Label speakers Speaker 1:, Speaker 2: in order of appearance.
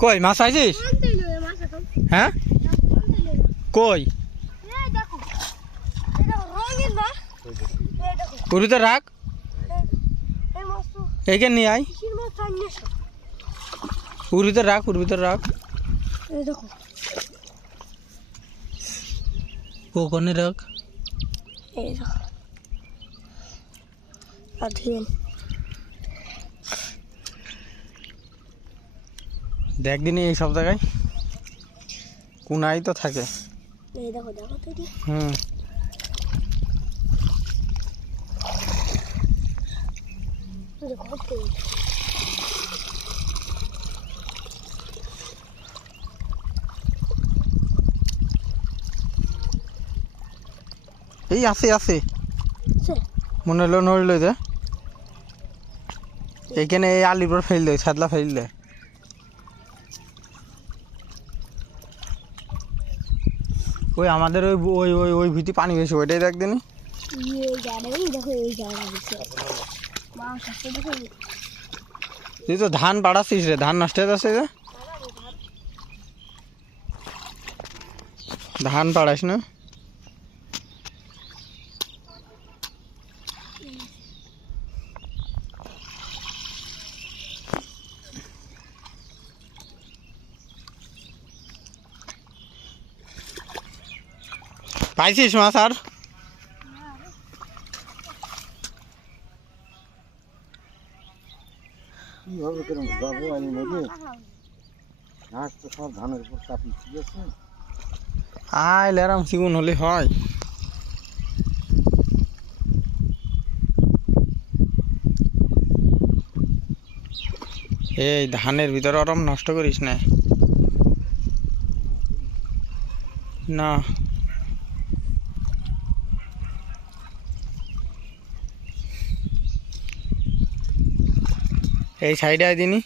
Speaker 1: কই, মাছ আইছিস? হ্যাঁ? কই? পুরীতে রাখ এইখানে নিয়ে আয়। পুরীতে রাখ পুরীতে রাখ ওখানে রাখ
Speaker 2: এই দেখো আর ধুয়েন
Speaker 1: দেখ দিনই এই সব জায়গায়। কোনাই তো থাকে। হুম।
Speaker 2: এই
Speaker 1: আছে আছে? মনে হলো নড়ল যে। এইখানে এই আলির পর ফেল দেয়। ওই আমাদের ওই ওই ওই ওই ভিতি পানি বেশি ওইটাই দেখ দিনি
Speaker 2: ইয়ে
Speaker 1: তুই তো ধান বাড়াচ্ছিস রে ধান নষ্ট হয়ে যাচ্ছে যে। ধান পাড়াস না। পাইছিস মাছ আর?
Speaker 3: কীভাবে কেরম যাব আমি নদী ঘাস তো সব ধানের উপর চাপি ঠিক আছে?
Speaker 1: আয় লেরাম চিকুন হলে হয়। এই ধানের ভিতরে ওরম নষ্ট করিস না। না। এই সাইডে আয় দিনি